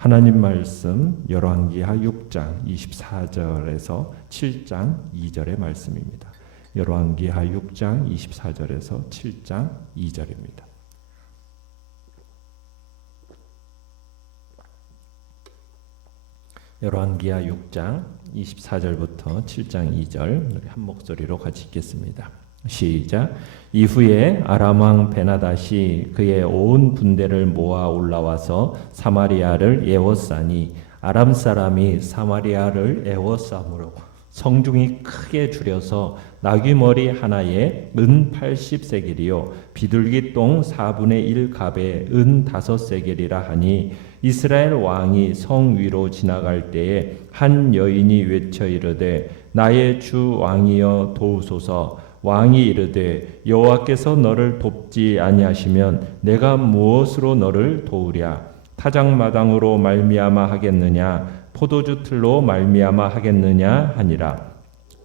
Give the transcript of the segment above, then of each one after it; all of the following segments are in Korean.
하나님 말씀 열왕기하 6장 24절에서 7장 2절의 말씀입니다. 열왕기하 6장 24절에서 7장 2절입니다. 열왕기하 6장 24절부터 7장 2절 한 목소리로 같이 읽겠습니다. 시작. 이후에 아람 왕 베나닷이 그의 온 군대를 모아 올라와서 사마리아를 에워싸니 아람 사람이 사마리아를 에워싸므로 성중이 크게 줄여서 나귀머리 하나에 은 80세겔이요 비둘기 똥 4분의 1 갑에 은 5세겔이라 하니 이스라엘 왕이 성 위로 지나갈 때에 한 여인이 외쳐 이르되 나의 주 왕이여 도우소서. 왕이 이르되 여호와께서 너를 돕지 아니하시면 내가 무엇으로 너를 도우랴. 타작마당으로 말미암아 하겠느냐 포도주 틀로 말미암아 하겠느냐 하니라.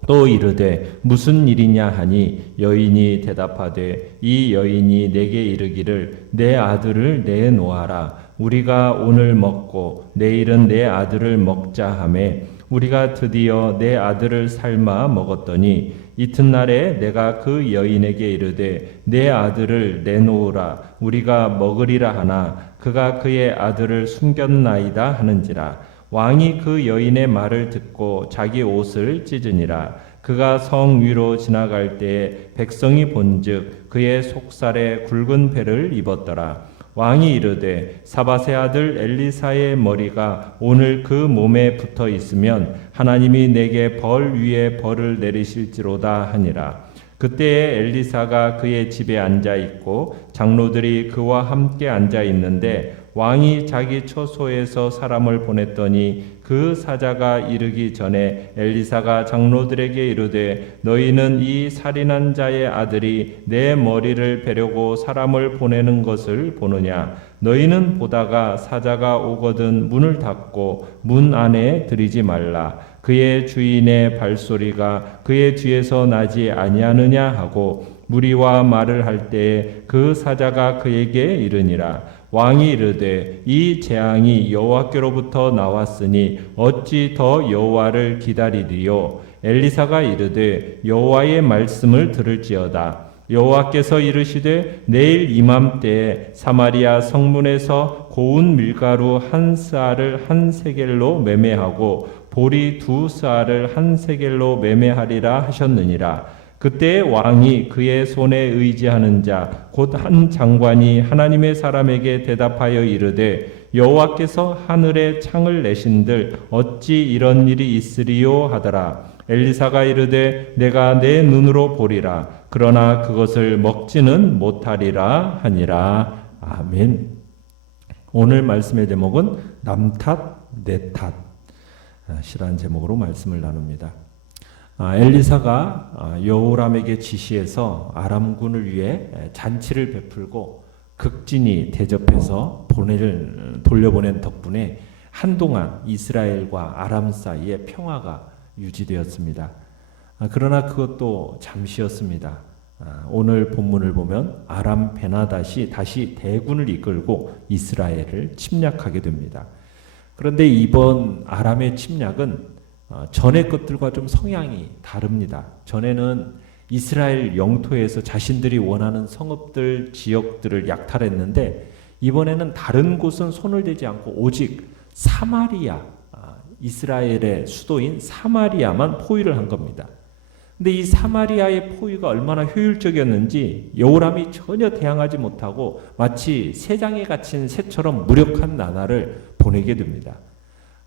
또 이르되 무슨 일이냐 하니 여인이 대답하되 이 여인이 내게 이르기를 내 아들을 내놓아라. 우리가 오늘 먹고 내일은 내 아들을 먹자 하매 우리가 드디어 내 아들을 삶아 먹었더니 이튿날에 내가 그 여인에게 이르되 내 아들을 내놓으라 우리가 먹으리라 하나 그가 그의 아들을 숨겼나이다 하는지라. 왕이 그 여인의 말을 듣고 자기 옷을 찢으니라. 그가 성 위로 지나갈 때에 백성이 본즉 그의 속살에 굵은 배를 입었더라. 왕이 이르되 사밧의 아들 엘리사의 머리가 오늘 그 몸에 붙어 있으면 하나님이 내게 벌 위에 벌을 내리실지로다 하니라. 그때에 엘리사가 그의 집에 앉아 있고 장로들이 그와 함께 앉아 있는데 왕이 자기 처소에서 사람을 보냈더니 그 사자가 이르기 전에 엘리사가 장로들에게 이르되 너희는 이 살인한 자의 아들이 내 머리를 베려고 사람을 보내는 것을 보느냐. 너희는 보다가 사자가 오거든 문을 닫고 문 안에 들이지 말라. 그의 주인의 발소리가 그의 뒤에서 나지 아니하느냐 하고 무리와 말을 할 때에 그 사자가 그에게 이르니라. 왕이 이르되 이 재앙이 여호와께로부터 나왔으니 어찌 더 여호와를 기다리리요. 엘리사가 이르되 여호와의 말씀을 들을지어다. 여호와께서 이르시되 내일 이맘때에 사마리아 성문에서 고운 밀가루 한 스아를 한 세겔로 매매하고 보리 2스아를 한 세겔로 매매하리라 하셨느니라. 그때 왕이 그의 손에 의지하는 자 곧 한 장관이 하나님의 사람에게 대답하여 이르되 여호와께서 하늘에 창을 내신들 어찌 이런 일이 있으리요 하더라. 엘리사가 이르되 내가 내 눈으로 보리라. 그러나 그것을 먹지는 못하리라 하니라. 아멘. 오늘 말씀의 제목은 남 탓, 내 탓 이라는 제목으로 말씀을 나눕니다. 엘리사가 여호람에게 지시해서 아람군을 위해 잔치를 베풀고 극진히 대접해서 돌려보낸 덕분에 한동안 이스라엘과 아람 사이에 평화가 유지되었습니다. 그러나 그것도 잠시였습니다. 오늘 본문을 보면 아람 베나닷이 다시 대군을 이끌고 이스라엘을 침략하게 됩니다. 그런데 이번 아람의 침략은 전의 것들과 좀 성향이 다릅니다. 전에는 이스라엘 영토에서 자신들이 원하는 성읍들, 지역들을 약탈했는데 이번에는 다른 곳은 손을 대지 않고 오직 사마리아, 이스라엘의 수도인 사마리아만 포위를 한 겁니다. 근데 이 사마리아의 포위가 얼마나 효율적이었는지 여호람이 전혀 대항하지 못하고 마치 새장에 갇힌 새처럼 무력한 나날을 보내게 됩니다.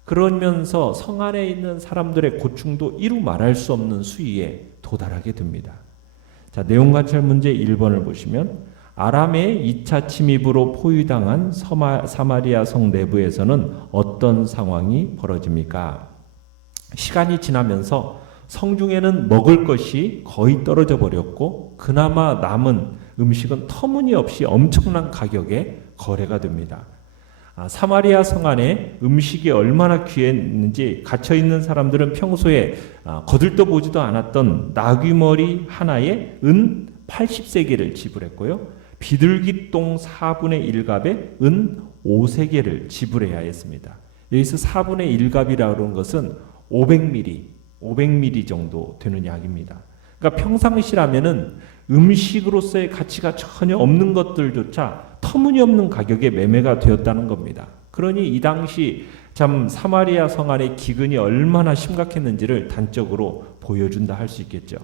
그러면서 성 안에 있는 사람들의 고충도 이루 말할 수 없는 수위에 도달하게 됩니다. 자, 내용 관찰 문제 1번을 보시면 아람의 2차 침입으로 포위당한 사마리아 성 내부에서는 어떤 상황이 벌어집니까? 시간이 지나면서 성중에는 먹을 것이 거의 떨어져 버렸고 그나마 남은 음식은 터무니없이 엄청난 가격에 거래가 됩니다. 사마리아 성 안에 음식이 얼마나 귀했는지 갇혀있는 사람들은 평소에 거들떠 보지도 않았던 나귀머리 하나에 은 80세겔을 지불했고요. 비둘기똥 4분의 1갑에 은 5세겔을 지불해야 했습니다. 여기서 4분의 1갑이라고 하는 것은 500ml 정도 되는 약입니다. 그러니까 평상시라면은 음식으로서의 가치가 전혀 없는 것들조차 터무니없는 가격에 매매가 되었다는 겁니다. 그러니 이 당시 참 사마리아 성 안의 기근이 얼마나 심각했는지를 단적으로 보여준다 할 수 있겠죠.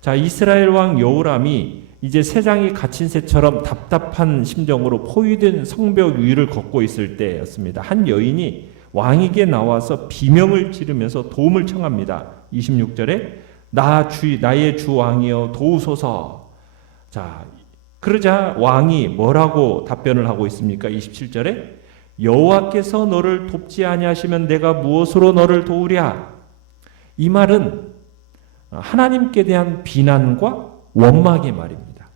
자, 이스라엘 왕 여호람이 이제 새장이 갇힌 새처럼 답답한 심정으로 포위된 성벽 위를 걷고 있을 때였습니다. 한 여인이 왕에게 나와서 비명을 지르면서 도움을 청합니다. 26절에 나의 주 왕이여 도우소서. 자, 그러자 왕이 뭐라고 답변을 하고 있습니까? 27절에 여호와께서 너를 돕지 아니하시면 내가 무엇으로 너를 도우랴. 이 말은 하나님께 대한 비난과 원망의 말입니다.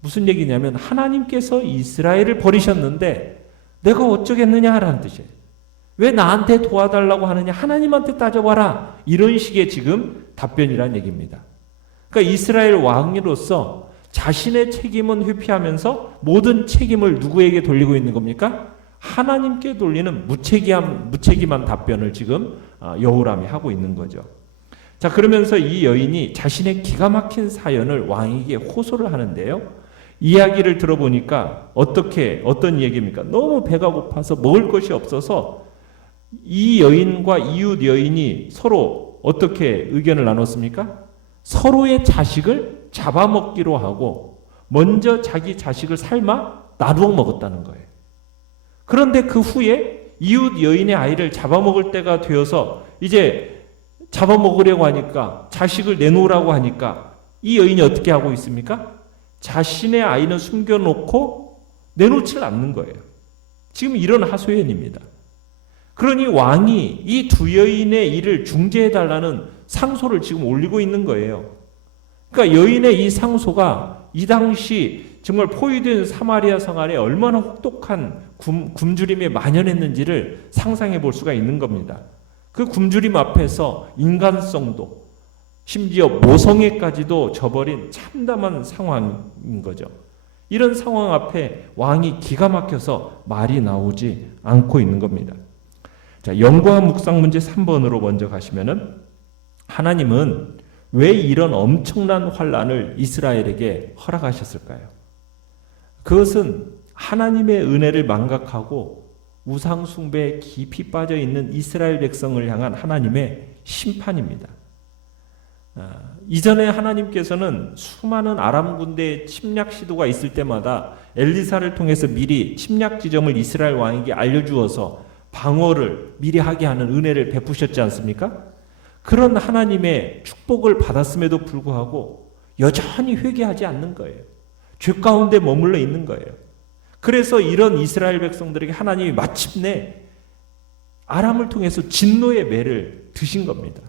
무슨 얘기냐면 하나님께서 이스라엘을 버리셨는데 내가 어쩌겠느냐라는 뜻이에요. 왜 나한테 도와달라고 하느냐? 하나님한테 따져봐라. 이런 식의 지금 답변이란 얘기입니다. 그러니까 이스라엘 왕으로서 자신의 책임은 회피하면서 모든 책임을 누구에게 돌리고 있는 겁니까? 하나님께 돌리는 무책임한 답변을 지금 여호람이 하고 있는 거죠. 자, 그러면서 이 여인이 자신의 기가 막힌 사연을 왕에게 호소를 하는데요. 이야기를 들어보니까 어떤 얘기입니까? 너무 배가 고파서 먹을 것이 없어서 이 여인과 이웃 여인이 서로 어떻게 의견을 나눴습니까? 서로의 자식을 잡아먹기로 하고 먼저 자기 자식을 삶아 나누어 먹었다는 거예요. 그런데 그 후에 이웃 여인의 아이를 잡아먹을 때가 되어서 이제 잡아먹으려고 하니까 자식을 내놓으라고 하니까 이 여인이 어떻게 하고 있습니까? 자신의 아이는 숨겨놓고 내놓지를 않는 거예요. 지금 이런 하소연입니다. 그러니 왕이 이 두 여인의 일을 중재해달라는 상소를 지금 올리고 있는 거예요. 그러니까 여인의 이 상소가 이 당시 정말 포위된 사마리아 성 안에 얼마나 혹독한 굶주림에 만연했는지를 상상해 볼 수가 있는 겁니다. 그 굶주림 앞에서 인간성도 심지어 모성애까지도 저버린 참담한 상황인 거죠. 이런 상황 앞에 왕이 기가 막혀서 말이 나오지 않고 있는 겁니다. 자, 연구와 묵상 문제 3번으로 먼저 가시면은 하나님은 왜 이런 엄청난 환란을 이스라엘에게 허락하셨을까요? 그것은 하나님의 은혜를 망각하고 우상 숭배에 깊이 빠져 있는 이스라엘 백성을 향한 하나님의 심판입니다. 이전에 하나님께서는 수많은 아람 군대의 침략 시도가 있을 때마다 엘리사를 통해서 미리 침략 지점을 이스라엘 왕에게 알려주어서 방어를 미리 하게 하는 은혜를 베푸셨지 않습니까? 그런 하나님의 축복을 받았음에도 불구하고 여전히 회개하지 않는 거예요. 죄 가운데 머물러 있는 거예요. 그래서 이런 이스라엘 백성들에게 하나님이 마침내 아람을 통해서 진노의 매를 드신 겁니다.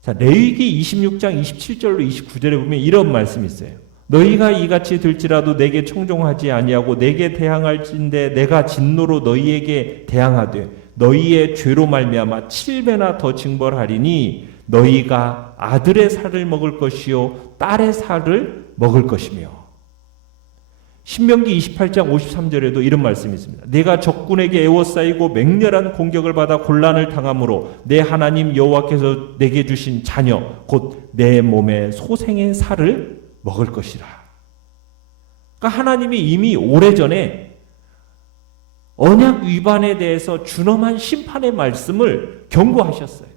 자, 레위기 26장 27절로 29절에 보면 이런 말씀이 있어요. 너희가 이같이 들지라도 내게 청종하지 아니하고 내게 대항할진대 내가 진노로 너희에게 대항하되 너희의 죄로 말미암아 7배나 더 징벌하리니 너희가 아들의 살을 먹을 것이요 딸의 살을 먹을 것이며. 신명기 28장 53절에도 이런 말씀이 있습니다. 내가 적군에게 애워싸이고 맹렬한 공격을 받아 곤란을 당함으로 내 하나님 여호와께서 내게 주신 자녀 곧 내 몸의 소생의 살을 먹을 것이라. 그러니까 하나님이 이미 오래전에 언약 위반에 대해서 준엄한 심판의 말씀을 경고하셨어요.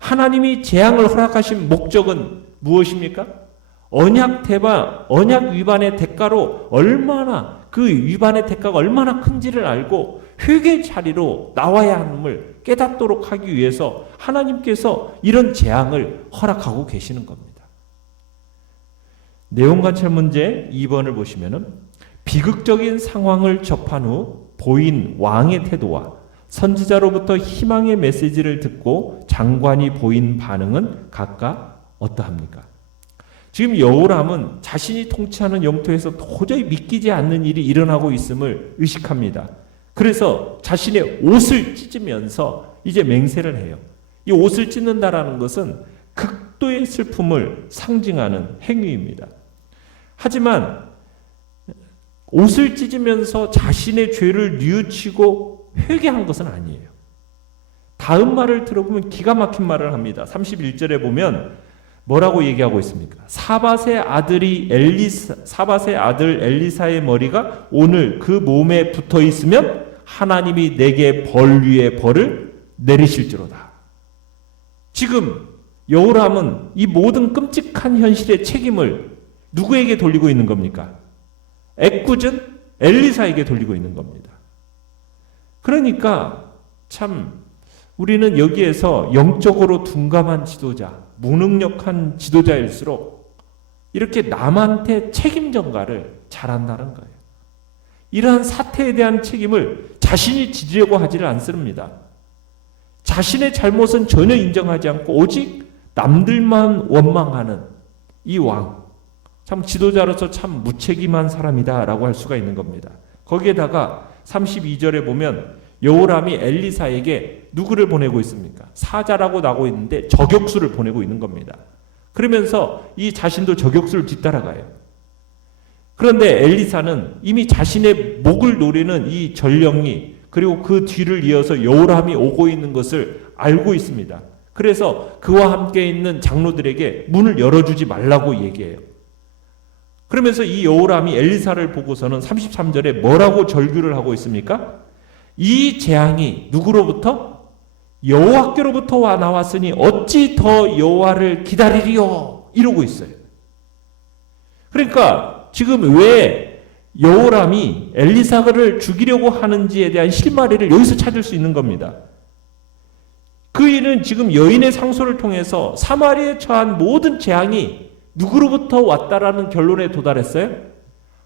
하나님이 재앙을 허락하신 목적은 무엇입니까? 언약 위반의 대가로 그 위반의 대가가 얼마나 큰지를 알고 회개 자리로 나와야 함을 깨닫도록 하기 위해서 하나님께서 이런 재앙을 허락하고 계시는 겁니다. 내용관찰 문제 2번을 보시면은 비극적인 상황을 접한 후 보인 왕의 태도와 선지자로부터 희망의 메시지를 듣고 장관이 보인 반응은 각각 어떠합니까? 지금 여호람은 자신이 통치하는 영토에서 도저히 믿기지 않는 일이 일어나고 있음을 의식합니다. 그래서 자신의 옷을 찢으면서 이제 맹세를 해요. 이 옷을 찢는다라는 것은 극도의 슬픔을 상징하는 행위입니다. 하지만 옷을 찢으면서 자신의 죄를 뉘우치고 회개한 것은 아니에요. 다음 말을 들어보면 기가 막힌 말을 합니다. 31절에 보면 뭐라고 얘기하고 있습니까? 사밧의 아들 엘리사의 머리가 오늘 그 몸에 붙어 있으면 하나님이 내게 벌 위에 벌을 내리실지로다. 지금 여호람은 이 모든 끔찍한 현실의 책임을 누구에게 돌리고 있는 겁니까? 애꿎은 엘리사에게 돌리고 있는 겁니다. 그러니까 참 우리는 여기에서 영적으로 둔감한 지도자, 무능력한 지도자일수록 이렇게 남한테 책임 전가를 잘한다는 거예요. 이러한 사태에 대한 책임을 자신이 지려고 하지를 않습니다. 자신의 잘못은 전혀 인정하지 않고 오직 남들만 원망하는 이 왕, 참 지도자로서 참 무책임한 사람이다라고 할 수가 있는 겁니다. 거기에다가 32절에 보면 여호람이 엘리사에게 누구를 보내고 있습니까? 사자라고 나오고 있는데 저격수를 보내고 있는 겁니다. 그러면서 이 자신도 저격수를 뒤따라가요. 그런데 엘리사는 이미 자신의 목을 노리는 이 전령이 그리고 그 뒤를 이어서 여호람이 오고 있는 것을 알고 있습니다. 그래서 그와 함께 있는 장로들에게 문을 열어주지 말라고 얘기해요. 그러면서 이 여호람이 엘리사를 보고서는 33절에 뭐라고 절규를 하고 있습니까? 이 재앙이 누구로부터? 여호와께로부터 나왔으니 어찌 더 여호와를 기다리리요? 이러고 있어요. 그러니까 지금 왜 여호람이 엘리사를 죽이려고 하는지에 대한 실마리를 여기서 찾을 수 있는 겁니다. 그 일은 지금 여인의 상소를 통해서 사마리아에 처한 모든 재앙이 누구로부터 왔다라는 결론에 도달했어요?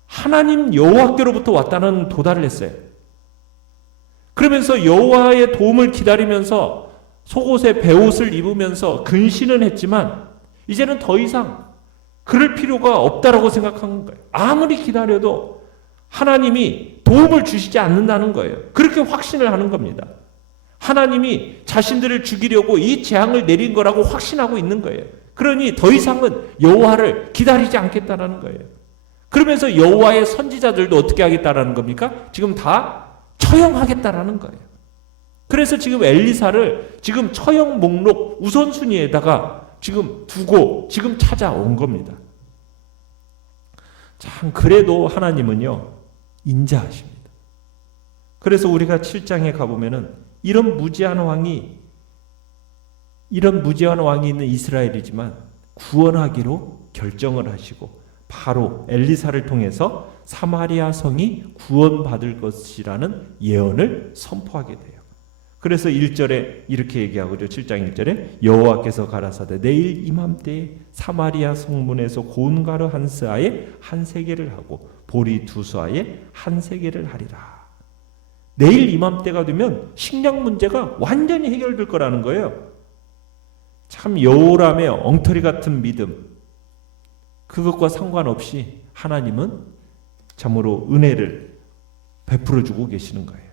하나님 여호와께로부터 왔다는 도달을 했어요. 그러면서 여호와의 도움을 기다리면서 속옷에 베옷을 입으면서 근신은 했지만 이제는 더 이상 그럴 필요가 없다라고 생각한 거예요. 아무리 기다려도 하나님이 도움을 주시지 않는다는 거예요. 그렇게 확신을 하는 겁니다. 하나님이 자신들을 죽이려고 이 재앙을 내린 거라고 확신하고 있는 거예요. 그러니 더 이상은 여호와를 기다리지 않겠다라는 거예요. 그러면서 여호와의 선지자들도 어떻게 하겠다라는 겁니까? 지금 다 처형하겠다라는 거예요. 그래서 지금 엘리사를 지금 처형 목록 우선순위에다가 지금 두고 지금 찾아온 겁니다. 참 그래도 하나님은요 인자하십니다. 그래서 우리가 7장에 가보면은 이런 무지한 왕이 있는 이스라엘이지만 구원하기로 결정을 하시고 바로 엘리사를 통해서 사마리아 성이 구원받을 것이라는 예언을 선포하게 돼요. 그래서 1절에 이렇게 얘기하고 있죠. 7장 1절에 여호와께서 가라사대 내일 이맘때에 사마리아 성문에서 고운가루 한 스아에 한 세겔을 하고 보리 두 스아에 한 세겔을 하리라. 내일 이맘때가 되면 식량 문제가 완전히 해결될 거라는 거예요. 참 여호람의 엉터리 같은 믿음, 그것과 상관없이 하나님은 참으로 은혜를 베풀어 주고 계시는 거예요.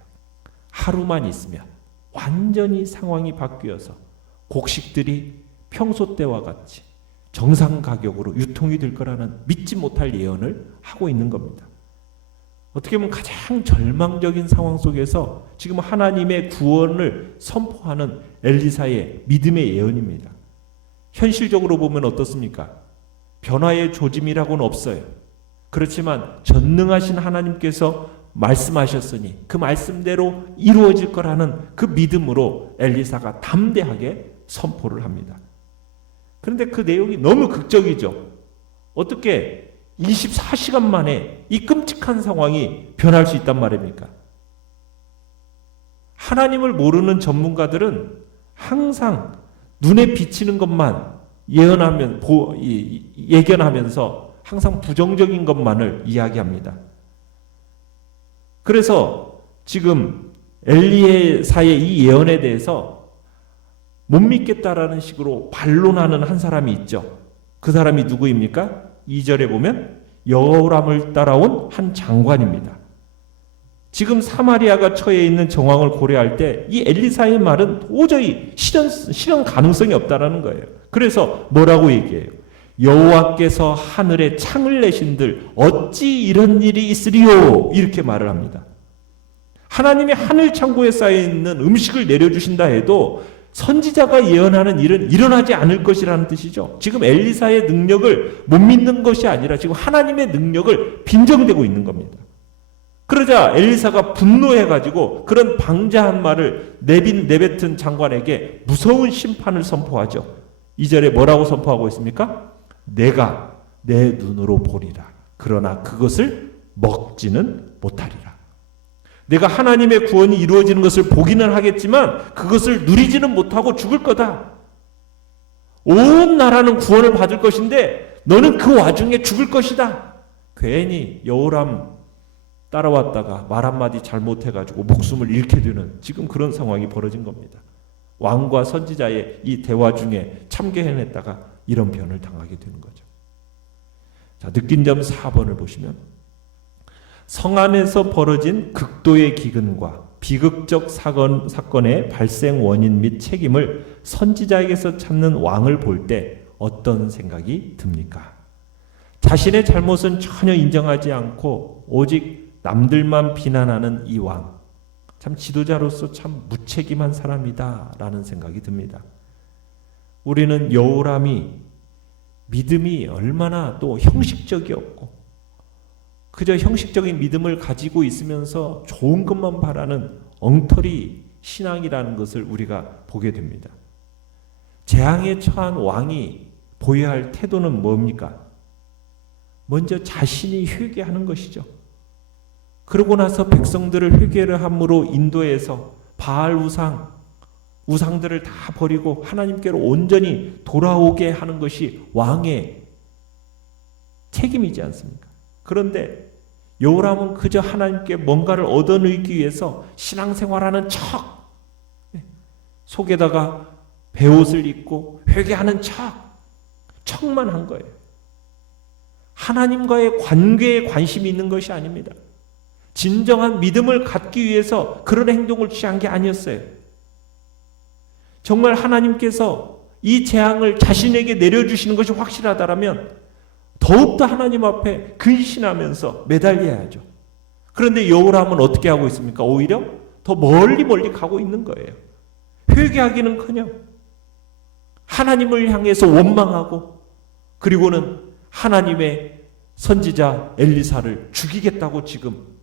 하루만 있으면 완전히 상황이 바뀌어서 곡식들이 평소 때와 같이 정상 가격으로 유통이 될 거라는 믿지 못할 예언을 하고 있는 겁니다. 어떻게 보면 가장 절망적인 상황 속에서 지금 하나님의 구원을 선포하는 엘리사의 믿음의 예언입니다. 현실적으로 보면 어떻습니까? 변화의 조짐이라고는 없어요. 그렇지만 전능하신 하나님께서 말씀하셨으니 그 말씀대로 이루어질 거라는 그 믿음으로 엘리사가 담대하게 선포를 합니다. 그런데 그 내용이 너무 극적이죠. 어떻게 24시간 만에 이 끔찍한 상황이 변할 수 있단 말입니까? 하나님을 모르는 전문가들은 항상 눈에 비치는 것만 예견하면서 항상 부정적인 것만을 이야기합니다. 그래서 지금 엘리사의 이 예언에 대해서 못 믿겠다라는 식으로 반론하는 한 사람이 있죠. 그 사람이 누구입니까? 2절에 보면 여호람을 따라온 한 장관입니다. 지금 사마리아가 처해 있는 정황을 고려할 때 이 엘리사의 말은 도저히 실현 가능성이 없다라는 거예요. 그래서 뭐라고 얘기해요? 여호와께서 하늘에 창을 내신들 어찌 이런 일이 있으리요? 이렇게 말을 합니다. 하나님이 하늘 창고에 쌓여있는 음식을 내려주신다 해도 선지자가 예언하는 일은 일어나지 않을 것이라는 뜻이죠. 지금 엘리사의 능력을 못 믿는 것이 아니라 지금 하나님의 능력을 빈정대고 있는 겁니다. 그러자 엘리사가 분노해가지고 그런 방자한 말을 내뱉은 장관에게 무서운 심판을 선포하죠. 2절에 뭐라고 선포하고 있습니까? 내가 내 눈으로 보리라. 그러나 그것을 먹지는 못하리라. 내가 하나님의 구원이 이루어지는 것을 보기는 하겠지만 그것을 누리지는 못하고 죽을 거다. 온 나라는 구원을 받을 것인데 너는 그 와중에 죽을 것이다. 괜히 여호람 따라왔다가 말 한마디 잘못해가지고 목숨을 잃게 되는 지금 그런 상황이 벌어진 겁니다. 왕과 선지자의 이 대화 중에 참견했다가 이런 변을 당하게 되는 거죠. 자, 느낀 점 4번을 보시면 성 안에서 벌어진 극도의 기근과 비극적 사건의 발생 원인 및 책임을 선지자에게서 찾는 왕을 볼 때 어떤 생각이 듭니까? 자신의 잘못은 전혀 인정하지 않고 오직 남들만 비난하는 이 왕, 참 지도자로서 참 무책임한 사람이다 라는 생각이 듭니다. 우리는 여호람이 믿음이 얼마나 또 형식적이었고 그저 형식적인 믿음을 가지고 있으면서 좋은 것만 바라는 엉터리 신앙이라는 것을 우리가 보게 됩니다. 재앙에 처한 왕이 보여야 할 태도는 뭡니까? 먼저 자신이 회개하는 것이죠. 그러고 나서 백성들을 회개를 함으로 인도해서 바알 우상들을 다 버리고 하나님께로 온전히 돌아오게 하는 것이 왕의 책임이지 않습니까? 그런데 여호람은 그저 하나님께 뭔가를 얻어누이기 위해서 신앙생활하는 척, 속에다가 베옷을 입고 회개하는 척만 한 거예요. 하나님과의 관계에 관심이 있는 것이 아닙니다. 진정한 믿음을 갖기 위해서 그런 행동을 취한 게 아니었어요. 정말 하나님께서 이 재앙을 자신에게 내려주시는 것이 확실하다라면 더욱더 하나님 앞에 근신하면서 매달려야죠. 그런데 여호람은 어떻게 하고 있습니까? 오히려 더 멀리 가고 있는 거예요. 회개하기는커녕 하나님을 향해서 원망하고 그리고는 하나님의 선지자 엘리사를 죽이겠다고 지금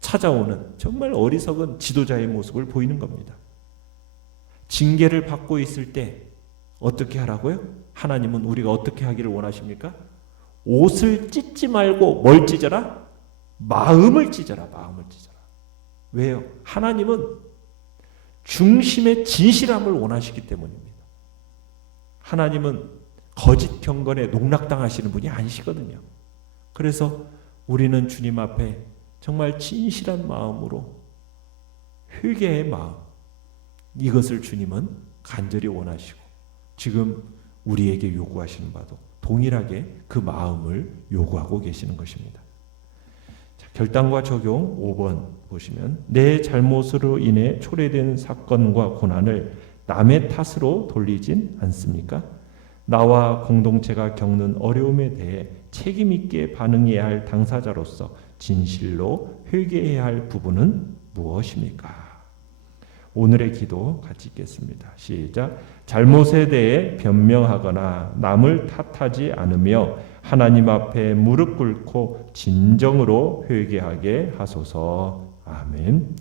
찾아오는 정말 어리석은 지도자의 모습을 보이는 겁니다. 징계를 받고 있을 때 어떻게 하라고요? 하나님은 우리가 어떻게 하기를 원하십니까? 옷을 찢지 말고 뭘 찢어라? 마음을 찢어라. 왜요? 하나님은 중심의 진실함을 원하시기 때문입니다. 하나님은 거짓 경건에 농락당하시는 분이 아니시거든요. 그래서 우리는 주님 앞에 정말 진실한 마음으로 회개의 마음, 이것을 주님은 간절히 원하시고 지금 우리에게 요구하시는 바도 동일하게 그 마음을 요구하고 계시는 것입니다. 자, 결단과 적용 5번 보시면 내 잘못으로 인해 초래된 사건과 고난을 남의 탓으로 돌리진 않습니까? 나와 공동체가 겪는 어려움에 대해 책임 있게 반응해야 할 당사자로서 진실로 회개해야 할 부분은 무엇입니까? 오늘의 기도 같이 읽겠습니다. 시작. 잘못에 대해 변명하거나 남을 탓하지 않으며 하나님 앞에 무릎 꿇고 진정으로 회개하게 하소서. 아멘.